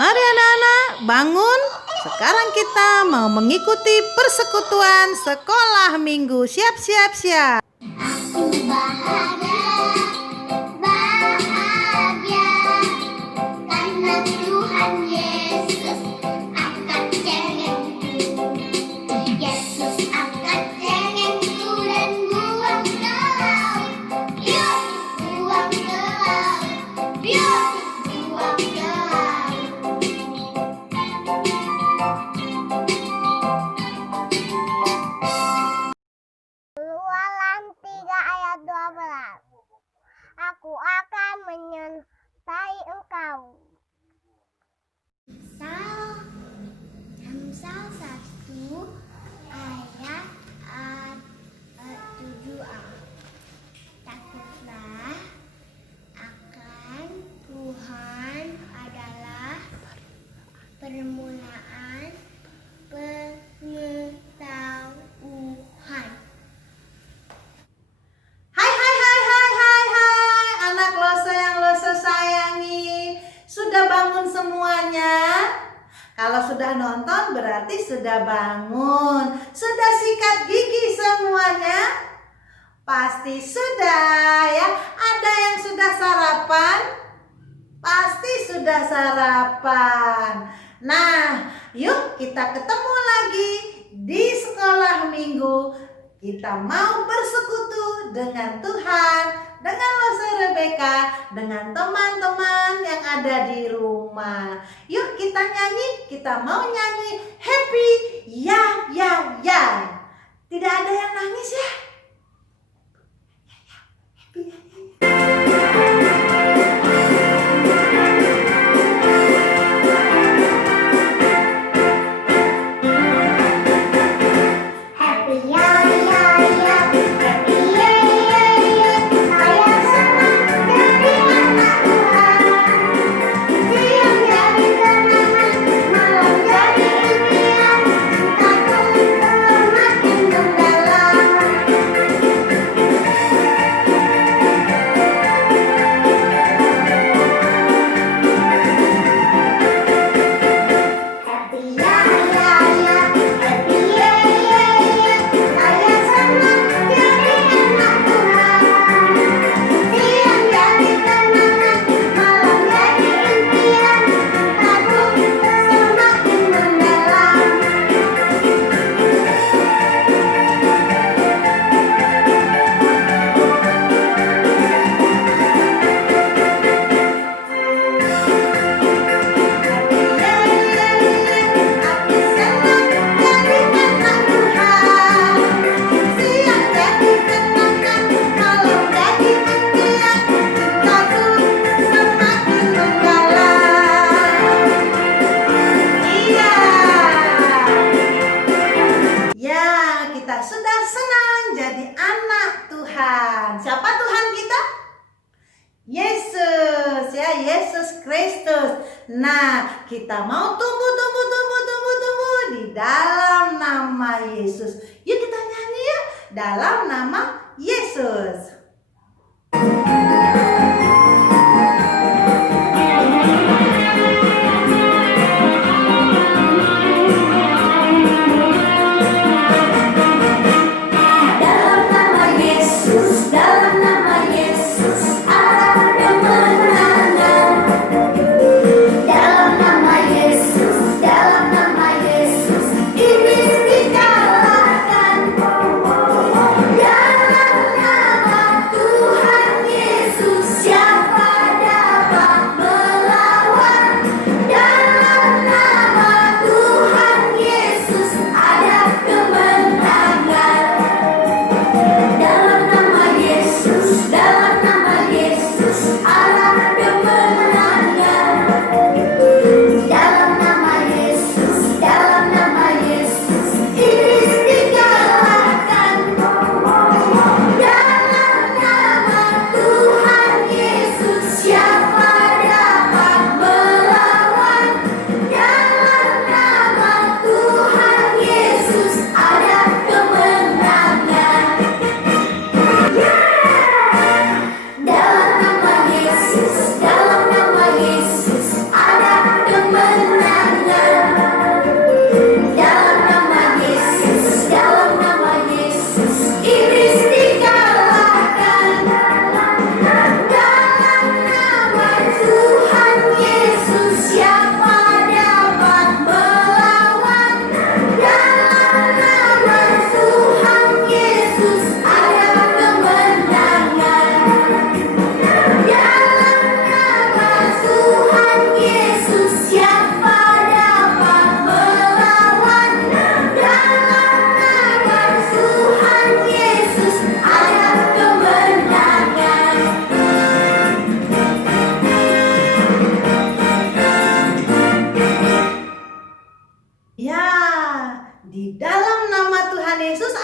Mari anak-anak bangun. Sekarang kita mau mengikuti persekutuan sekolah minggu. Siap, siap, siap. Aku bahagia, bahagia karena Tuhan Yesus angkat cengengku. Yesus angkat cengengku dan buang ke laut. Yuk, buang ke laut. Yuk, buang ke laut. Keluaran 3 ayat 12. Aku akan menyertai engkau. Amsal 1 ayat 7a. Takutlah akan Tuhan adalah permulaan pengetahuan. Hai anak Loso yang Loso sayangi. Sudah bangun semuanya? Kalau sudah nonton berarti sudah bangun. Sudah sikat gigi semuanya? Pasti sudah ya. Ada yang sudah sarapan? Pasti sudah sarapan. Nah, yuk kita ketemu lagi di sekolah minggu. Kita mau bersekutu dengan Tuhan, dengan Loso Rebeka, dengan teman-teman yang ada di rumah. Yuk kita nyanyi, kita mau nyanyi happy ya ya ya. Tidak ada yang nangis ya? Happy ya ya ya. Happy ya ya ya, happy ya ya ya. Saya senang jadi anak Tuhan. Siang jadi kenangan, malam jadi impian. Cintaku semakin mendalam. Happy ya ya ya, happy ya ya ya. Saya senang jadi anak Tuhan. Siang jadi kenangan, malam jadi impian. Cintaku semakin mendalam. Ya, kita sudah senang jadi anak Tuhan. Siapa Tuhan kita? Yesus, ya, Yesus Kristus. Nah, kita mau tumbuh di dalam nama Yesus. Yuk kita nyanyi ya, dalam nama Yesus. Dalam nama Yesus, dalam nama Yesus ada kemenangan. Dalam nama Yesus, dalam nama Yesus iblis dikalahkan. Dalam nama Tuhan Yesus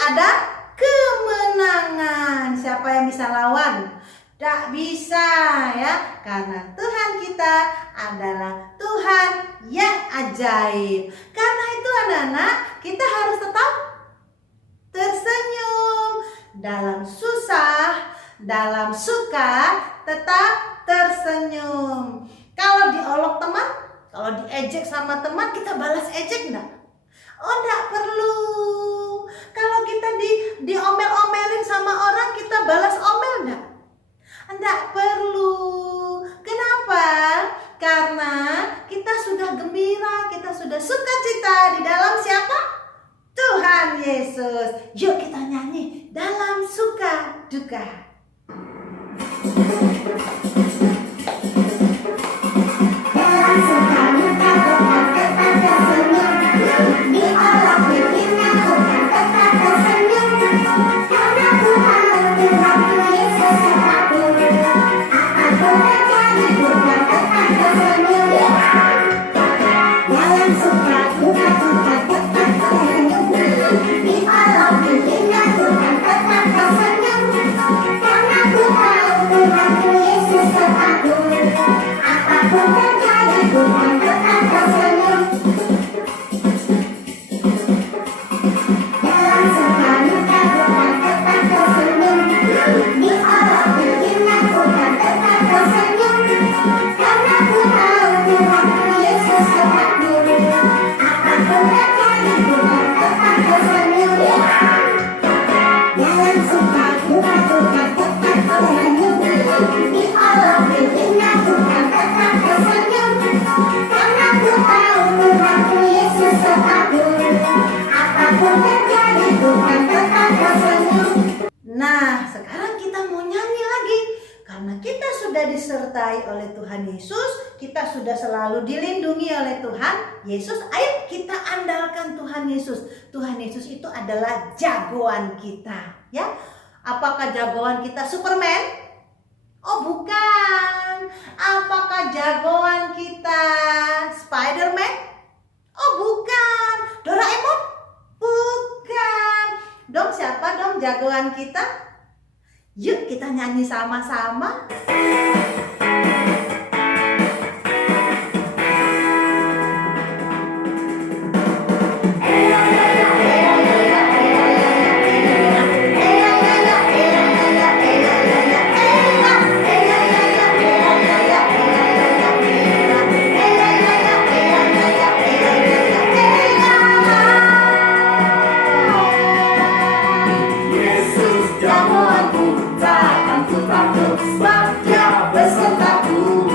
ada kemenangan. Siapa yang bisa lawan? Tak bisa ya, karena Tuhan kita adalah Tuhan yang ajaib. Karena itu anak-anak, kita harus tetap tersenyum. Dalam susah, dalam suka, tetap tersenyum. Kalau diolok teman, kalau diejek sama teman, kita balas ejek enggak? Oh, enggak perlu. Kalau kita diomel-omelin sama orang, kita balas omel enggak? Enggak perlu. Kenapa? Karena kita sudah gembira, kita sudah sukacita di dalam siapa? Tuhan Yesus. Yuk kita nyanyi dalam suka duka. Dalam suka duka Tuhan tetap tersenyum. Diolok dihina Tuhan tetap tersenyum. Karena Tuhan Tuhanku Yesus sertaku. Apapun terjadi Tuhan tetap tersenyum. Dalam suka duka Tuhan tetap tersenyum. Diolok dihina Tuhan tetap tersenyum. Karena Tuhan Tuhanku Yesus sertaku. Apapun terjadi Tuhan tetap tersenyum. Dalam suka duka Tuhan tetap tersenyum. Diolok dihina Tuhan tetap tersenyum. Karena Tuhan Tuhanku Yesus sertaku. Apapun terjadi Tuhan tetap tersenyum. Dalam suka duka Tuhan tetap tersenyum. Diolok dihina Tuhan tetap tersenyum. Karena Tuhan Tuhanku Yesus sertaku. Apapun terjadi Tuhan tetap tersenyum. Nah, sekarang kita mau nyanyi lagi. Karena kita sudah disertai oleh Tuhan Yesus, kita sudah selalu dilindungi oleh Tuhan Yesus. Ayo kita andalkan Tuhan Yesus. Tuhan Yesus itu adalah jagoan kita, ya. Apakah jagoan kita Superman? Oh, bukan. Apakah jagoan kita Spiderman? Oh, bukan. Doraemon? Bukan. Dong, siapa dong jagoan kita? Yuk kita nyanyi sama-sama. Yesus jagoanku, takkan ku takut, sebab Dia besertaku.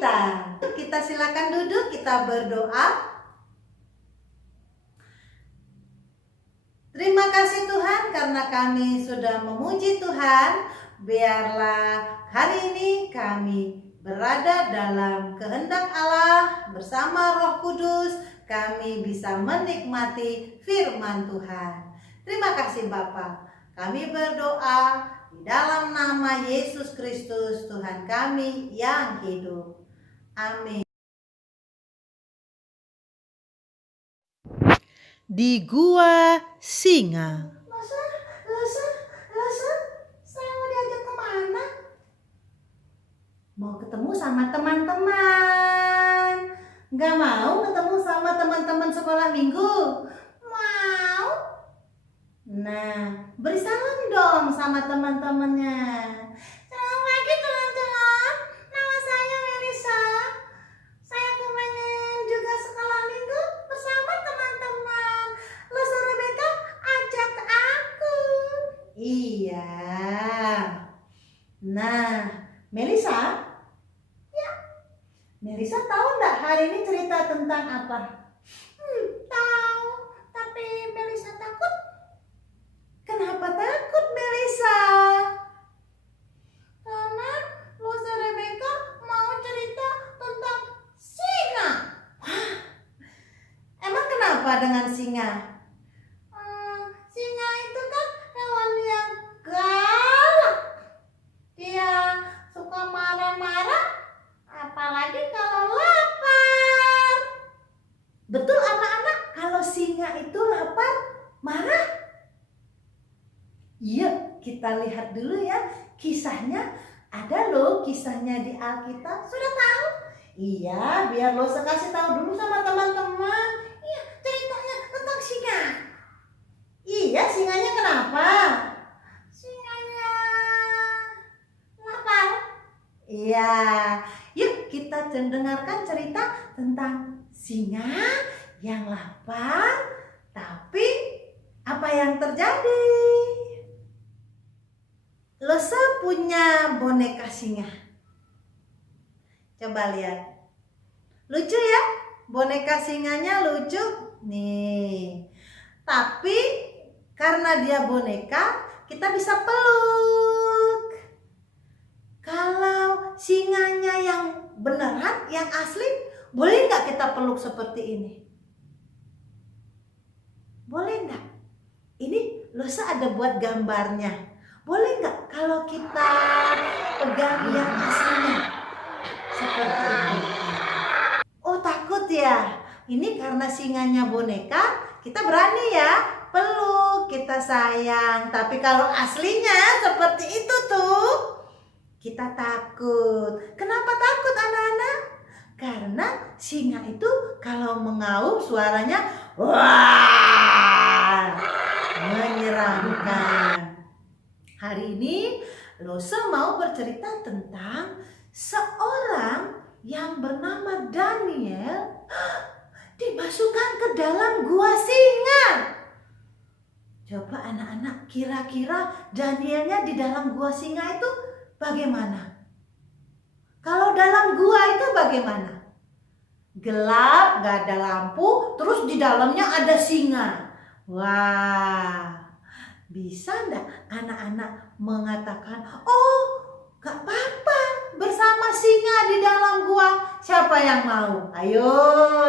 kita. Kita silakan duduk, kita berdoa. Terima kasih Tuhan karena kami sudah memuji Tuhan. Biarlah hari ini kami berada dalam kehendak Allah bersama Roh Kudus, kami bisa menikmati firman Tuhan. Terima kasih Bapa. Kami berdoa di dalam nama Yesus Kristus Tuhan kami yang hidup. Amin. Di Gua Singa. Losa, saya mau diajak kemana? Mau ketemu sama teman-teman. Gak mau ketemu sama teman-teman sekolah minggu? Mau. Nah, beri salam dong sama teman-temannya. Selamat pagi teman-teman. Nama saya Melisa. Saya kepengen juga sekolah minggu bersama teman-teman. Losa Rebecca ajak aku. Iya. Nah, Melisa. Melisa tahu nggak hari ini cerita tentang apa? Tahu, tapi Melisa takut. Kenapa takut Melisa? Karena Losa Rebecca mau cerita tentang singa. Wah, emang kenapa dengan singa? Singa itu kan hewan yang galak. Dia suka marah-marah. Apalagi kalau lapar. Betul anak-anak, kalau singa itu lapar, marah? Iya, kita lihat dulu ya kisahnya. Ada loh kisahnya di Alkitab. Sudah tahu? Iya, biar lo kasih tahu dulu sama teman-teman. Iya, ceritanya tentang singa. Iya, singanya kenapa? Singanya lapar. Iya. Yuk kita dengarkan cerita tentang singa yang lapar. Tapi apa yang terjadi? Losa punya boneka singa. Coba lihat. Lucu ya? Boneka singanya lucu. Nih. Tapi karena dia boneka, kita bisa peluk. Kalau singanya yang beneran, yang asli, boleh nggak kita peluk seperti ini? Boleh nggak? Ini Losa ada buat gambarnya. Boleh nggak kalau kita pegang yang aslinya? Seperti ini. Oh takut ya? Ini karena singanya boneka, kita berani ya peluk, kita sayang. Tapi kalau aslinya seperti itu tuh, kita takut. Kenapa takut anak-anak? Karena singa itu kalau mengaum suaranya wah, menyeramkan. Hari ini Losa mau bercerita tentang seorang yang bernama Daniel dimasukkan ke dalam gua singa. Coba anak-anak, kira-kira Danielnya di dalam gua singa itu bagaimana? Kalau dalam gua itu bagaimana? Gelap, gak ada lampu, terus di dalamnya ada singa. Wah, bisa enggak anak-anak mengatakan, oh gak apa-apa bersama singa di dalam gua? Siapa yang mau? Ayo,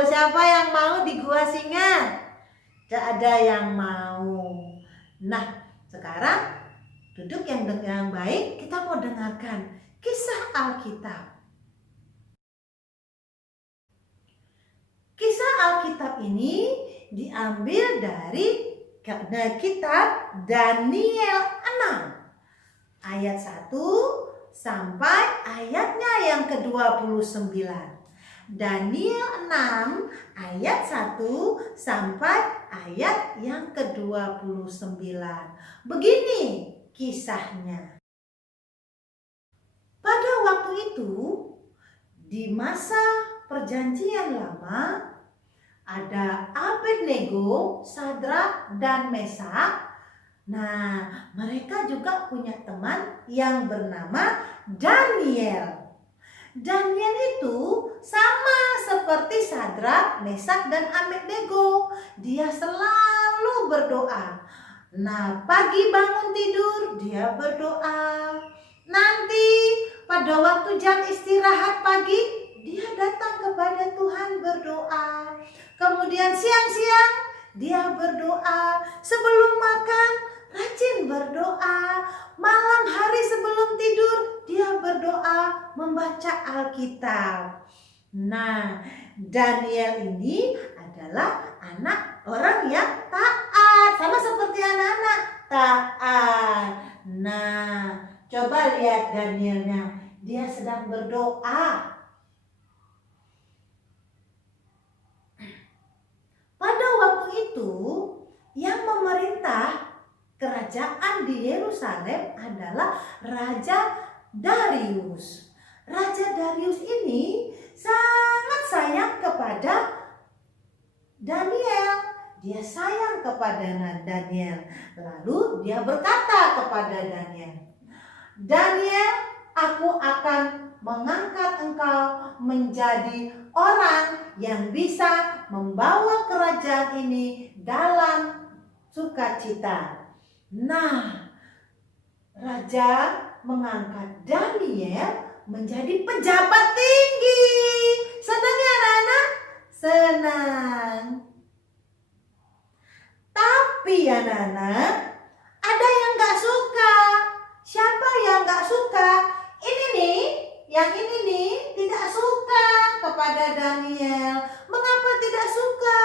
siapa yang mau di gua singa? Gak ada yang mau. Nah, sekarang duduk yang baik, kita mau dengarkan kisah Alkitab. Kisah Alkitab ini diambil dari kitab Daniel 6 ayat 1 sampai ayatnya yang ke-29. Daniel 6 ayat 1 sampai ayat yang ke-29. Begini kisahnya. Pada waktu itu, di masa perjanjian lama, ada Abednego, Sadrak, dan Mesak. Nah, mereka juga punya teman yang bernama Daniel. Daniel itu sama seperti Sadrak, Mesak, dan Abednego. Dia selalu berdoa. Nah, pagi bangun tidur dia berdoa. Nanti pada waktu jam istirahat pagi dia datang kepada Tuhan berdoa. Kemudian siang-siang dia berdoa. Sebelum makan rajin berdoa. Malam hari sebelum tidur dia berdoa membaca Alkitab. Nah, Daniel ini adalah anak orang yang taat, sama seperti anak-anak taat. Nah, coba lihat Danielnya, dia sedang berdoa. Pada waktu itu yang memerintah kerajaan di Yerusalem adalah Raja Darius. Raja Darius ini sangat sayang kepada Daniel. Dia sayang kepada Daniel. Lalu dia berkata kepada Daniel, Daniel, aku akan mengangkat engkau menjadi orang yang bisa membawa kerajaan ini dalam sukacita. Nah, raja mengangkat Daniel menjadi pejabat tinggi. Senang ya anak-anak? Senang. Tapi anak-anak, ada yang gak suka. Siapa yang gak suka? Ini nih, yang ini nih tidak suka kepada Daniel. Mengapa tidak suka?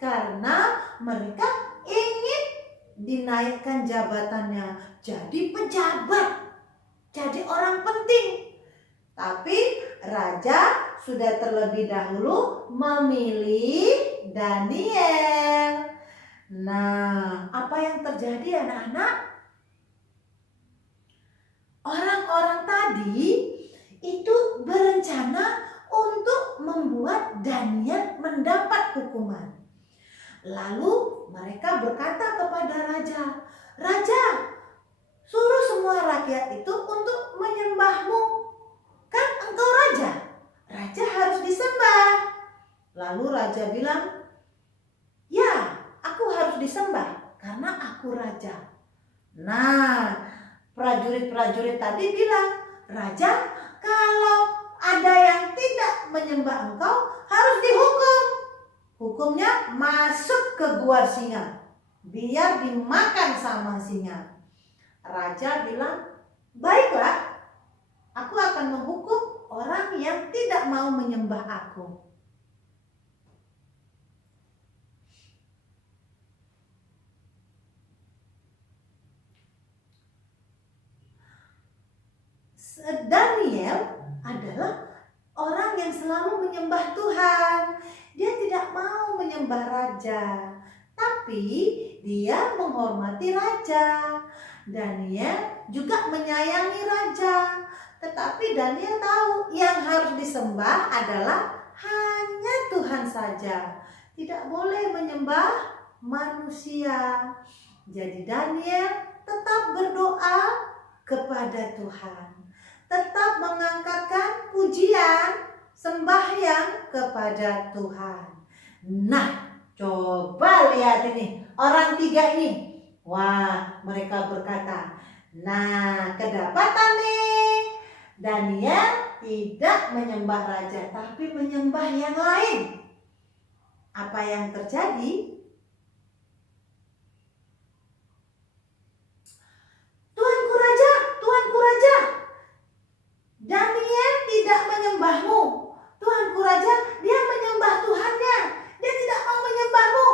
Karena mereka ingin dinaikkan jabatannya jadi pejabat, jadi orang penting. Tapi raja sudah terlebih dahulu memilih Daniel. Nah, apa yang terjadi anak-anak? Orang-orang tadi itu berencana untuk membuat Daniel mendapat hukuman. Lalu mereka berkata kepada raja, Raja, suruh semua rakyat itu untuk menyembahmu. Kan engkau raja, raja harus disembah. Lalu raja bilang, ya, aku harus disembah karena aku raja. Nah, prajurit-prajurit tadi bilang, Raja, kalau ada yang tidak menyembah engkau harus dihukum. Hukumnya masuk ke gua singa, biar dimakan sama singa. Raja bilang, baiklah, aku akan menghukum orang yang tidak mau menyembah aku. Daniel adalah orang yang selalu menyembah Tuhan. Dia tidak mau menyembah raja, tapi dia menghormati raja. Daniel juga menyayangi raja. Tetapi Daniel tahu yang harus disembah adalah hanya Tuhan saja. Tidak boleh menyembah manusia. Jadi Daniel tetap berdoa kepada Tuhan. Tetap mengangkatkan pujian, sembahyang kepada Tuhan. Nah, coba lihat ini, orang tiga ini. Wah, mereka berkata, nah kedapatan nih, Daniel tidak menyembah raja, tapi menyembah yang lain. Apa yang terjadi? Tuanku raja, Daniel tidak menyembahmu. Tuanku raja, dia menyembah Tuhannya. Dia tidak mau menyembahmu.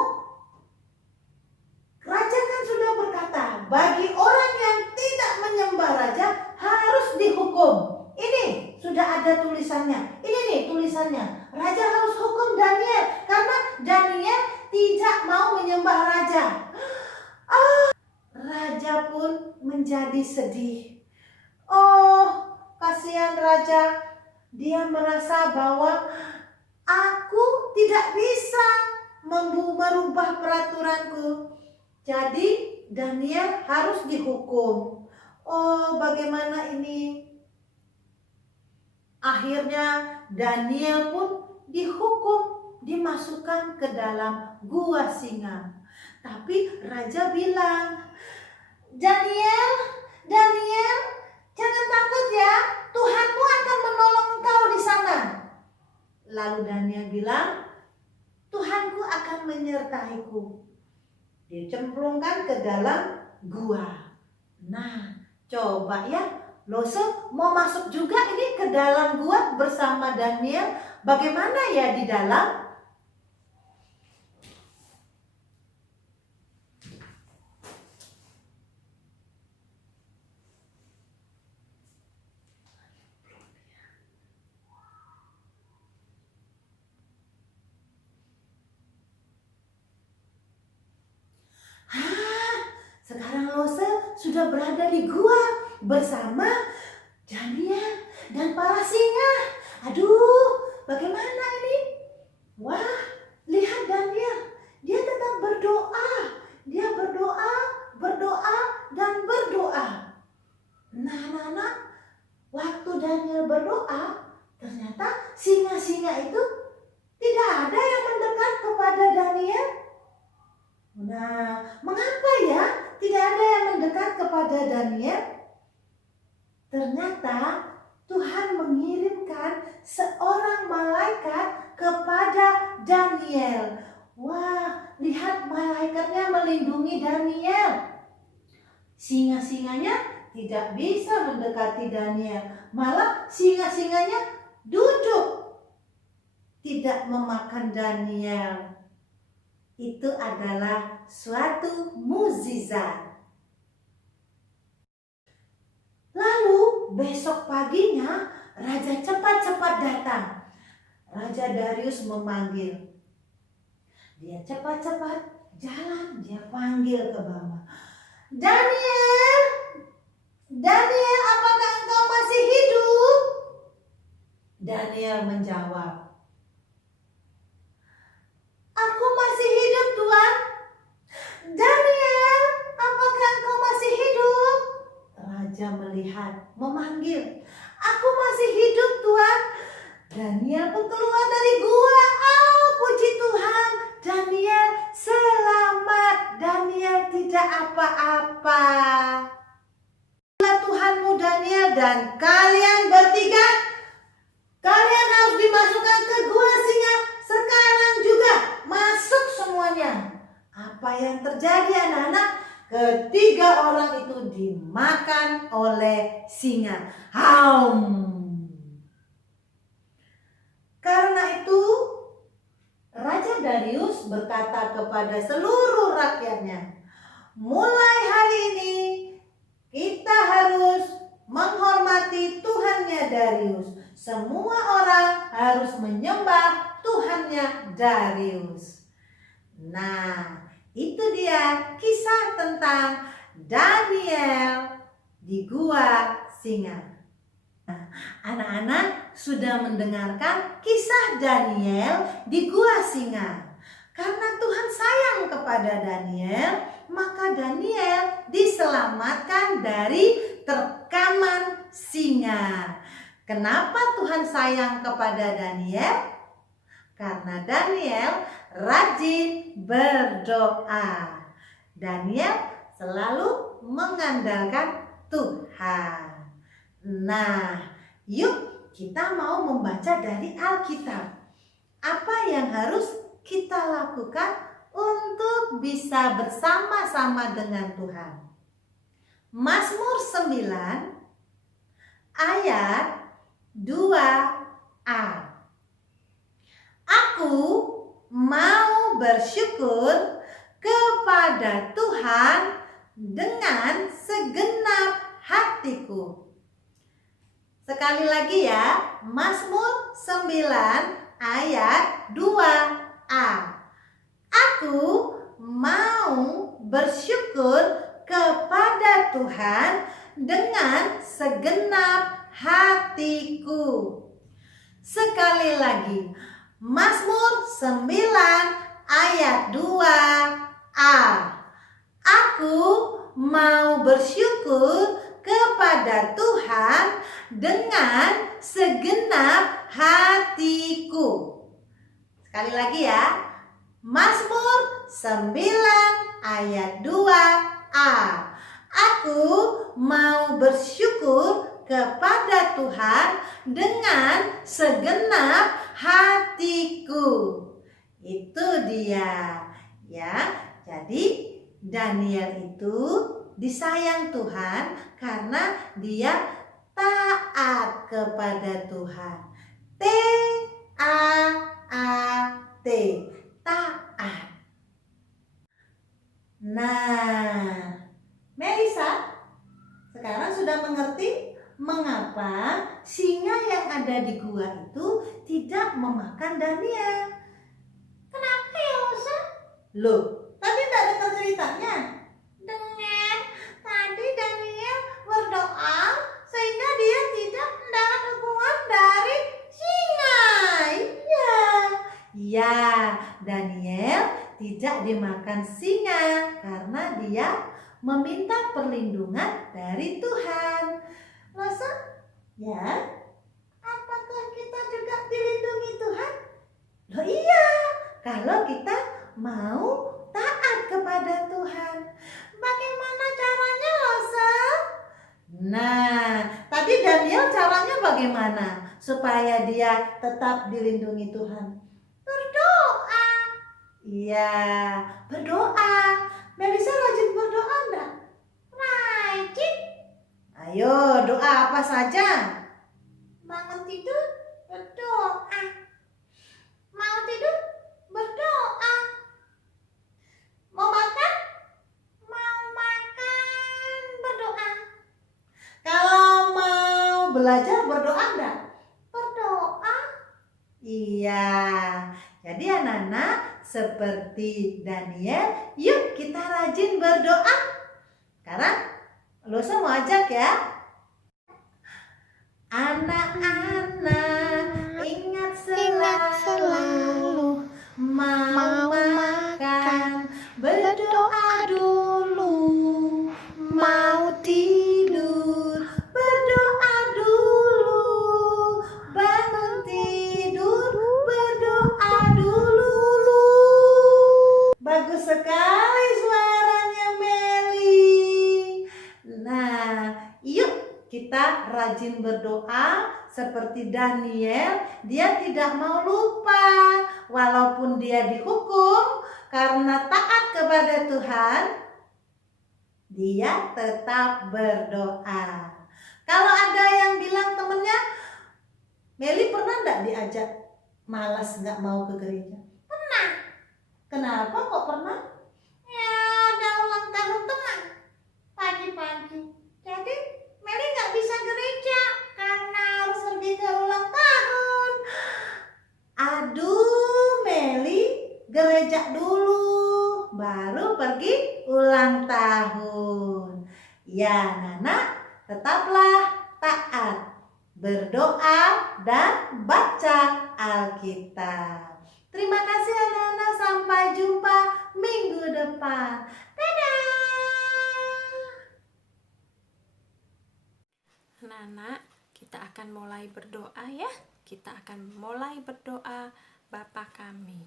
Raja kan sudah berkata, bagi orang yang tidak menyembah raja harus dihukum. Ini sudah ada tulisannya. Ini nih tulisannya. Raja harus hukum Daniel karena Daniel tidak mau menyembah raja. Raja pun menjadi sedih. Oh, kasihan raja. Dia merasa bahwa aku tidak bisa merubah peraturanku. Jadi Daniel harus dihukum. Oh, bagaimana ini? Akhirnya Daniel pun dihukum, dimasukkan ke dalam gua singa. Tapi raja bilang, Daniel, Daniel, jangan takut ya, Tuhanmu akan menolong engkau di sana. Lalu Daniel bilang, Tuhanku akan menyertaiku. Dicemplungkan ke dalam gua. Nah, coba ya, Lose mau masuk juga ini ke dalam gua bersama Daniel. Bagaimana ya di dalam? Sekarang Lose sudah berada di gua bersama Daniel dan para singa. Aduh, bagaimana ini? Wah, lihat Daniel, dia tetap berdoa. Dia berdoa, berdoa, dan berdoa. Nah, anak-anak, waktu Daniel berdoa, ternyata singa-singa itu tidak ada yang mendekat kepada Daniel. Nah, mengapa ya tidak ada yang mendekat kepada Daniel? Ternyata Tuhan mengirimkan seorang malaikat kepada Daniel. Wah, lihat malaikatnya melindungi Daniel. Singa-singanya tidak bisa mendekati Daniel. Malah singa-singanya duduk, tidak memakan Daniel. Itu adalah suatu mukjizat. Lalu besok paginya raja cepat-cepat datang. Raja Darius memanggil. Dia cepat-cepat jalan, dia panggil ke bawah. Daniel, Daniel, apakah engkau masih hidup? Daniel menjawab, aku masih hidup, Tuan. Daniel, apakah engkau masih hidup? Raja melihat, memanggil, aku masih hidup, Tuan. Daniel pun keluar dari gua. Puji Tuhan, Daniel selamat. Daniel tidak apa-apa. Tuhanmu Daniel dan kalian bertiga, kalian harus dimasukkan ke gua singa sekarang juga. Masuk semuanya. Apa yang terjadi anak-anak? Ketiga orang itu dimakan oleh singa. Karena itu Raja Darius berkata kepada seluruh rakyatnya, mulai hari ini kita harus menghormati Tuhannya Darius. Semua orang harus menyembah Tuhannya Darius. Nah, itu dia kisah tentang Daniel di gua singa. Anak-anak sudah mendengarkan kisah Daniel di gua singa. Karena Tuhan sayang kepada Daniel, maka Daniel diselamatkan dari terkaman singa. Kenapa Tuhan sayang kepada Daniel? Karena Daniel rajin berdoa. Daniel selalu mengandalkan Tuhan. Nah, yuk kita mau membaca dari Alkitab. Apa yang harus kita lakukan untuk bisa bersama-sama dengan Tuhan? Mazmur 9 ayat 2a. Aku mau bersyukur kepada Tuhan dengan segenap hatiku. Sekali lagi ya, Mazmur 9 ayat 2a. Aku mau bersyukur kepada Tuhan dengan segenap hatiku. Sekali lagi, Mazmur 9 ayat 2a. Aku mau bersyukur kepada Tuhan dengan segenap hatiku. Sekali lagi ya. Mazmur 9 ayat 2a. Aku mau bersyukur kepada Tuhan dengan segenap hatiku. Itu dia. Ya, jadi Daniel itu disayang Tuhan karena dia taat kepada Tuhan. T-A-A-T, taat. Nah, Melisa sekarang sudah mengerti mengapa singa yang ada di gua itu tidak memakan Daniel. Kenapa ya, Rosa? Loh, tadi tidak dengar ceritanya? Dengar, tadi Daniel berdoa sehingga dia tidak mendapat hukuman dari singa. Iya. Ya, Daniel tidak dimakan singa karena dia meminta perlindungan dari Tuhan. Masa? Ya. Apakah kita juga dilindungi Tuhan? Loh iya, kalau kita mau taat kepada Tuhan. Bagaimana caranya, Rosa? Nah, tadi Daniel caranya bagaimana supaya dia tetap dilindungi Tuhan? Berdoa. Iya, berdoa. Melisa rajin berdoa enggak? Rajin. Ayo, doa apa saja? Bangun tidur, berdoa. Mau tidur, berdoa. Mau makan, berdoa. Kalau mau belajar berdoa enggak? Berdoa. Iya. Jadi anak-anak seperti Daniel, yuk kita rajin berdoa. Sekarang Losa mau ajak ya. Anak-anak ingat selalu mau makan, berdoa dulu, mau tidur, berdoa dulu, bangun tidur, berdoa dulu. Bagus sekali suaranya Meli. Nah, yuk kita rajin berdoa seperti Daniel. Dia tidak mau lupa walaupun dia dihukum karena taat kepada Tuhan, dia tetap berdoa. Kalau ada yang bilang temennya, Meli pernah enggak diajak malas nggak mau ke gereja? Pernah. Kenapa kok pernah? Ya, ada ulang tahun teman pagi-pagi. Jadi Meli nggak bisa gereja karena harus pergi ke ulang tahun. Aduh, Meli gereja dulu, baru pergi ulang tahun. Ya, Nana, tetaplah taat, berdoa, dan baca Alkitab. Terima kasih anak-anak, sampai jumpa minggu depan. Dadah! Anak-anak, kita akan mulai berdoa ya. Kita akan mulai berdoa. Bapa kami.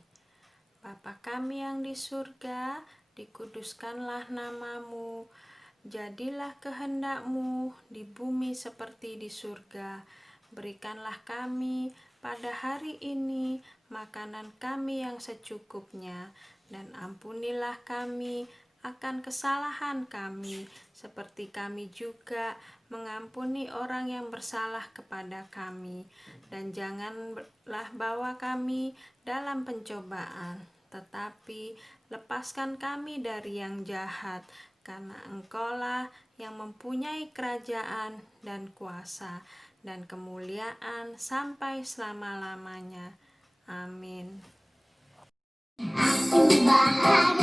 Bapa kami yang di surga, dikuduskanlah namamu. Jadilah kehendak-Mu di bumi seperti di surga. Berikanlah kami pada hari ini makanan kami yang secukupnya, dan ampunilah kami akan kesalahan kami, seperti kami juga mengampuni orang yang bersalah kepada kami. Dan janganlah bawa kami dalam pencobaan, tetapi lepaskan kami dari yang jahat, karena Engkaulah yang mempunyai kerajaan dan kuasa dan kemuliaan sampai selama-lamanya. Amin. Aku bahagia.